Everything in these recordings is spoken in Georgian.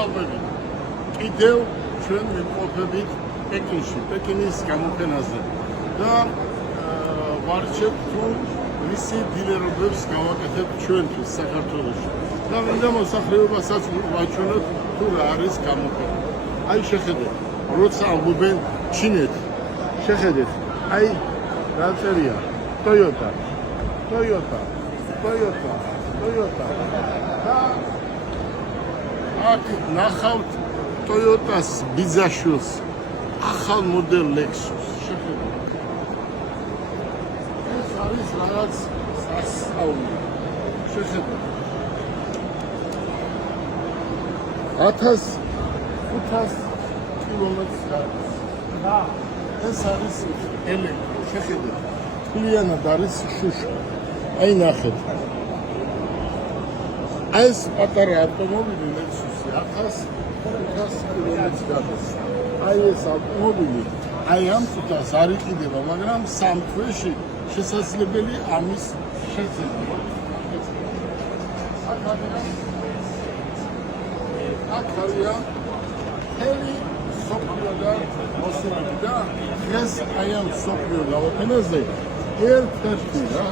მოგესალმებით. კიდევ ჩვენ ვიმყოფებით პეკინის გამოფენაზე და ვარჩევთ თუ მისი დილერობებს გავაკეთებთ ჩვენთვის საქართველოში. და მინდა მოსახლეობასაც ვაჩვენოთ თუ რა არის გამოფენა. აი შეხედეთ, როცა ამბობენ ჩინეთი, შეხედეთ, აი რა წერია Toyota. და აქ ნახავთ Toyota-ს ბიძაშვილს ახალ მოდელ Lexus. შეხედეთ. ეს არის რაღაც სასწაული. შეხედეთ. 1500 კილომეტრს არის. და ეს არის ელექტრო. შეხედეთ. მთლიანად არის შუშა. აი ნახეთ. ეს პატარა ავტომობილი Lexus-ი 1500 კილომეტრს გადის. აი ეს ავტომობილი აი ამ წუთას არ იყიდება, მაგრამ სამ თვეში შესაძლებელი ამის შეძენა. აქ არის ელი სოფიოდა მოსულები და დღეს აი ამ სოფიო გამოფენაზე ერთ-ერთი რა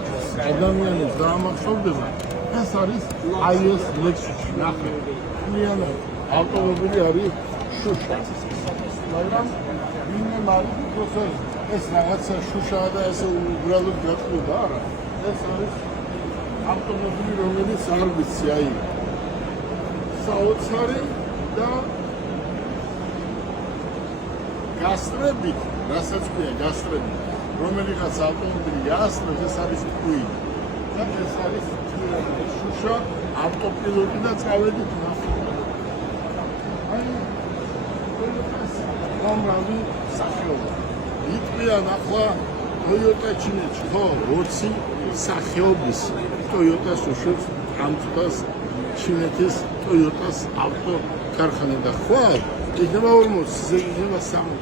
ადამიანის დაამახსოვრდება ეს არის აი ეს Lexus. ნახეთ, მთლიანად ავტომობილი არის შუშა. მაგრამ ვინმე არის პროცესი ეს რაღაცა შუშაა და ესე უბრალოდ გაწყდება არა. ეს არის ავტომობილი რომელიც არ ვიცი აი საოცარი და გასტრებით, რასაც ქვია გასტრებით, რომელიღაც ავტომობილი გაასწრებს, ეს არის ქვი. და ეს არის შუშა, ავტოპილოტი და წავედით ნახოთ. აი რომრავი სახეობა. იტყვიან ახლა Toyota ჩინეთში, ხო, 20 სახეობის Toyota-ს უშვებს ამ წუთას ჩინეთის Toyota-ს ავტოკარხანა და ხვალ იქნება 40, იქნება 60.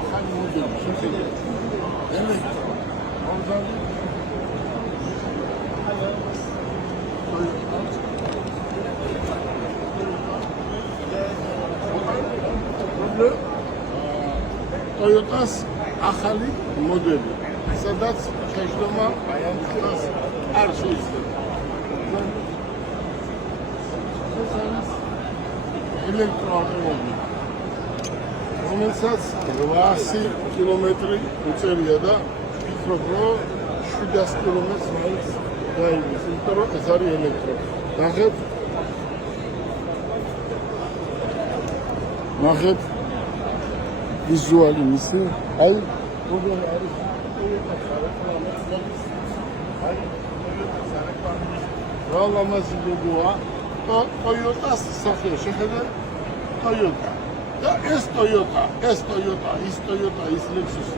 ახალი მოდელი შეხედეთ. ელექტრო. Toyota-ს ახალი მოდელი, სადაც შეჯდომა აი ამ წუთას არ შეიძლება. ელექტროავტომობილი, რომელსაც 800 კილომეტრი უწევია და ვფიქრობ, რომ 700 კილომეტრს მაინც დაივლის, იმიტომ რომ ეს არის ელექტრო. ნახეთ ვიზუალი მისი, აი როგორ არის რა ლამაზი ლოგოა. Toyota-ს სახე შეხედეთ. Toyota. და ეს Toyota, ის Lexus.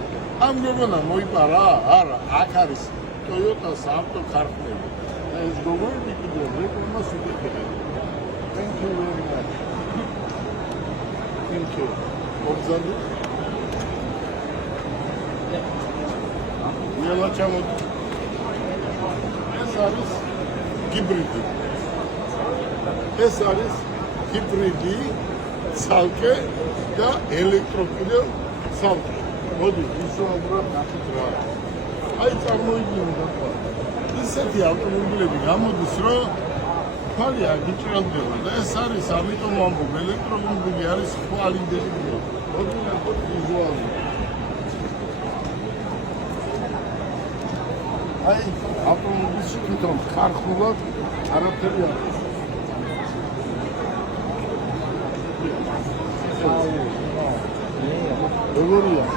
ამ გოგონა მოიპარა, არა, აქ არის Toyota-ს ავტოკარხნები. და ეს გოგოები კიდევ რეკლამას უკეთებენ. Thank you very much. Thank you. მოგზაურობ. მელა ჩამოდი. ეს არის ჰიბრიდი. ეს არის ჰიბრიდი ცალკე და ელექტროკილო ცალკე. მოდი ვიზუალურად ნახეთ რა. აი წარმოიდგინეთ ახლა. ისეთი ავტომობილები გამოდის, რომ ხალი არ გიჭირდება და ეს არის ამიტომ ამბობ ელექტრომობილი არის ხვალინდელი. მოდი ნახოთ ვიზუალურად. აი ავტომობილში თვითონ ხარხულად არაფერი არ არის.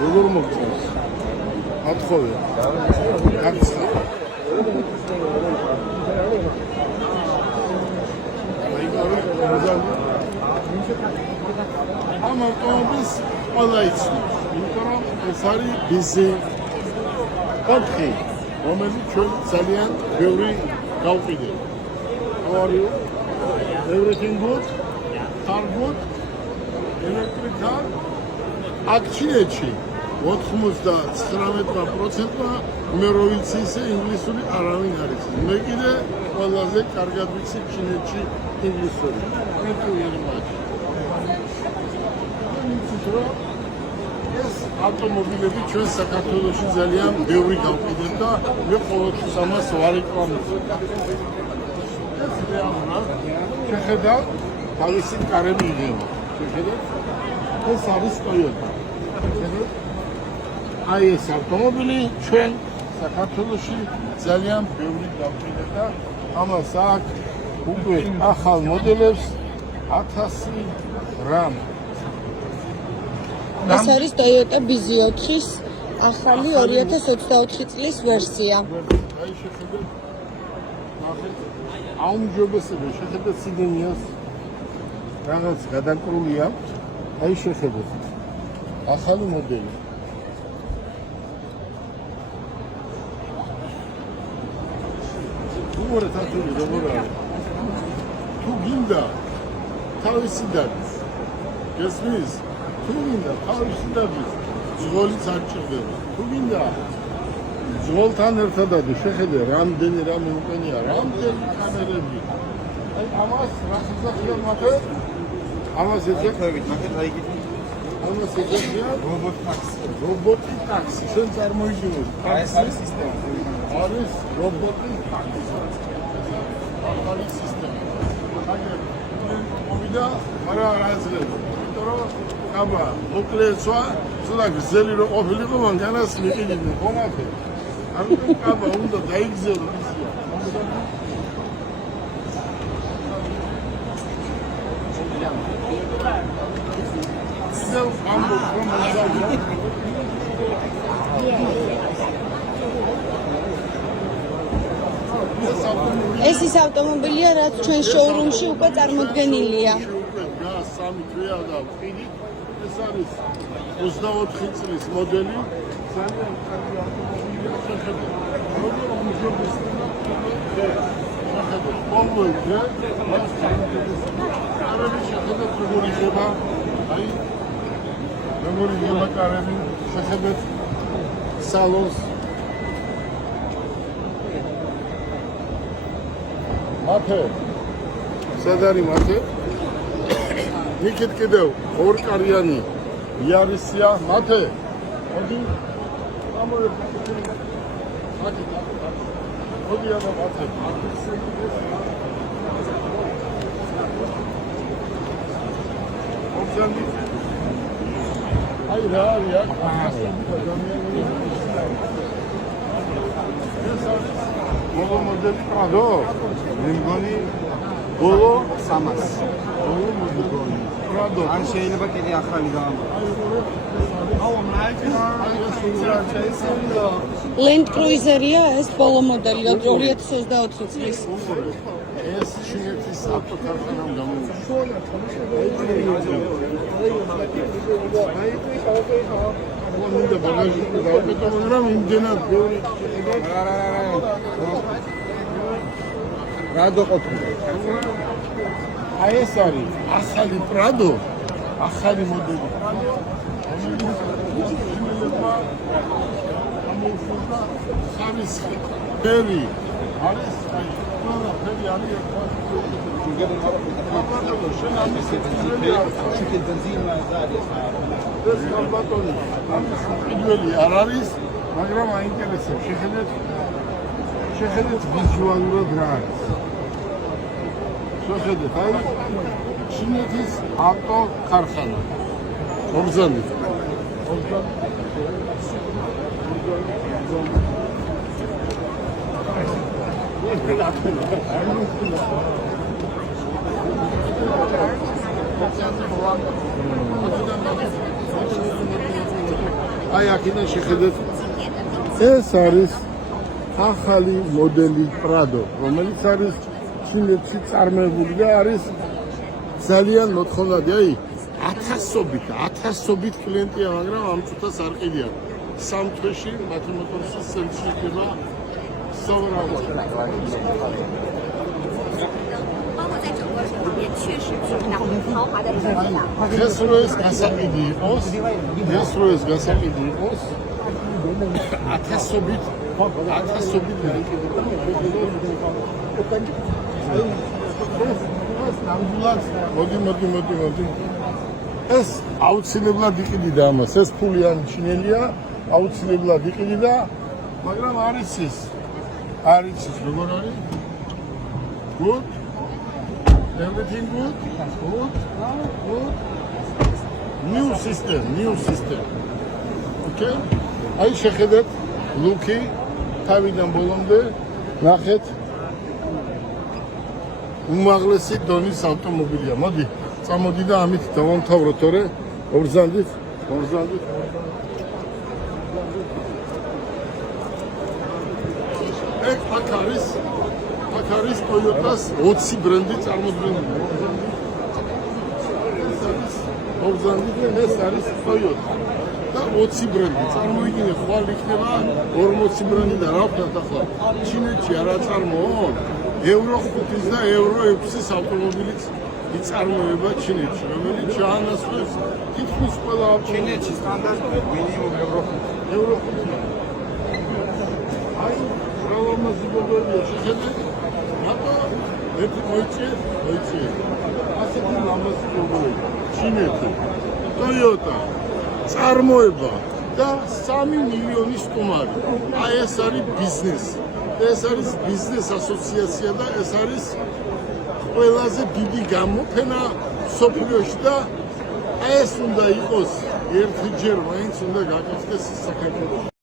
როგორ მოგწევს? ათხოვე. კაცი. ამ ავტომობილს ყველა იცნობს, იმიტომ რომ ეს არის ბიზი ოთხი, რომელიც ჩვენ ძალიან ბევრი გავყიდეთ. How are you? Everything good? Car good? Electric car? აქ ჩინეთში 99%-მა მე რო ვიცი ისე ინგლისური არავინ არ იცის. მე კიდე ყველაზე კარგად ვიცი ჩინეთში ინგლისური. მეტყვიერი მათი. ეს ავტომობილები ჩვენ საქართველოში ძალიან ბევრი გავყიდებ და მე ყოველთვის ამას ვარეკლამებ. ეს რეალურად შეხედავ თავისი კარები იღება. შეხედავ? ეს არის Toyota. აი ეს ავტომობილი ჩვენ საქართველოში ძალიან ბევრი გავყიდებ და ამას აქ უკვე ახალ მოდელებს 1000 RAM. ეს არის Toyota BZ4-ის ახალი 2024 წლის ვერსია. აი შეხედეთ. ნახეთ. აუმჯობესება შეხედეთ სიდენიას. რაღაც გადაკრულია. აი შეხედეთ. ახალი მოდელი. უბრალოდ თათული როგორ არის? თუ გინდა თავისი დადის. გესმის? თუ გინდა თავისი დადის. ზღოლიც არ ჭირდება. თუ გინდა ზღოლთან ერთადად შეხედე რამდენი რამე უყენია, რამდენი კამერები. აი ამას რა ხსნახია მათე? ამას ეძახებით, მათე დაიგეთ. ამას ეძახია რობოტი ტაქსი. შენ წარმოიდგინე. ეს არის სისტემა. არის რობოტი ტაქსი. ახალი სისტემა. მოვიდა, მაგრამ არ აძლევს. იმიტომ რომ აბა, მოკლეცვა, ცოტა გზელი რო ყოფილიყო, მანქანას მიყიდნენ, ხომათე. ამიტომ აბა, უნდა დაიგზელო ისია. ისევ ამბობ, რომ მოგზაურობ. ეს ის ავტომობილია, რაც ჩვენ შოურუმში უკვე წარმოდგენილია. სამი თვეა და ვყიდით. ეს არის 24 წლის მოდელი. ძალიან კარგი ავტომობილია. შეხედეთ. როგორ უმჯობესია. შეხედეთ. ყოველდღე მას კარები შეხედეთ როგორ იღება. აი როგორ იღება კარები. შეხედეთ სალონს. მათე სად არის მათე? იქით კიდევ ორკარიანი იარისია მათე. მოდი მოდი აბა მათე. აი რა არის აქ? ბოლო მოდელი Prado. მე მგონი ბოლო 300. ბოლო მოდელი Prado. ან შეიძლება კიდე ახალი Land Cruiser-ია ეს ბოლო მოდელი 2024 წლის. ეს ჩინეთის ავტოქარხანამ გამოუშვა. მინდა ბაგაჟი დავკეთო, მაგრამ იმდენად ბევრი რადო ყოფილი. აი ეს არის ახალი Prado, ახალი მოდელი. ხარისხი ფერი არის აი ყველა ფერი არის ეს ალბათონი პირველი არ არის, მაგრამ აინტერესებს. შეხედეთ ვიზუალურად რა არის. შეხედეთ, აი ჩინეთის ავტოქარხანა. მოგზაურობთ. აი აქედან შეხედეთ, ეს არის ახალი მოდელი Prado, რომელიც არის ჩინეთში წარმოებული და არის ძალიან მოთხოვნადი. აი 1000-ობით კლიენტია, მაგრამ ამ წუთას არ ყიდიან. სამ თვეში მათი მოტორის ცენტრში იქნება სოვრავა. 包括在整个这里面，确实是非常豪华的车辆。 ეს რო ეს გასაყიდი იყოს, 1000-ობით მოდი. ეს აუცილებლად იყიდიდა ამას. ეს ფულიანი ჩინელია, აუცილებლად იყიდიდა, მაგრამ არის ის როგორ არის? Good. Everything good? Good. New system. Okay? აი შეხედეთ, ლუკი თავიდან ბოლომდე ნახეთ უმაღლესი დონის ავტომობილია. მოდი, წამოდი და ამით დავამთავროთ, თორე ორზანდით. აქ არის Toyota-ს 20 ბრენდი წარმოდგენილი. ეს არის Toyota. და 20 ბრენდი წარმოიდგინე, ხვალ იქნება 40 ბრენდი და რა ვქნათ ახლა ჩინეთში არა წარმოონ ევრო 5-ის და ევრო 6-ის ავტომობილიც იწარმოება ჩინეთში, რომელიც ჩაანაცვლებს თითქმის ყველა ჩინეთში სტანდარტი მინიმუმ ევრო 5. აი პროვამაზი გოგოია შეხედეთ რატო ერთი მოიწიე ასეთი ლამაზი გოგოია ჩინეთი Toyota წარმოება და 3 მილიონი სტუმარი. აი ეს არის ბიზნესი. ეს არის ბიზნეს ასოციაცია და ეს არის ყველაზე დიდი გამოფენა სოფლიოში და ეს უნდა იყოს ერთჯერ მაინც უნდა გაკეთდეს საქართველოში.